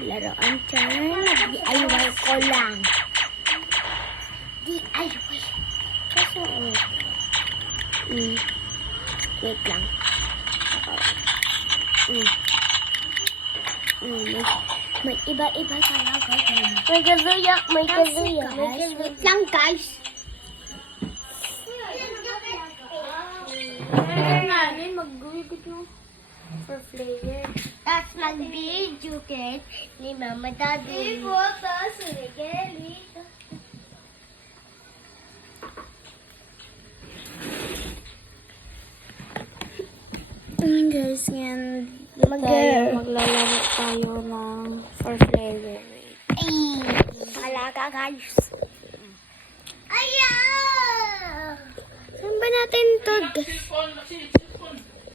Laruan dyan. DIY ko lang. DIY. Kaso ano? Wait lang. May iba-iba talaga. May kazuyak. Wait lang, guys. Mag-guwibig mo for flavor. Tapos mag-video kit ni Mama Daddy. Ibotas, regalito. Guys, ngayon maglalaro tayo ng for flavor. Ay! Talaga, guys. Ayaw! Saan ba natin ito?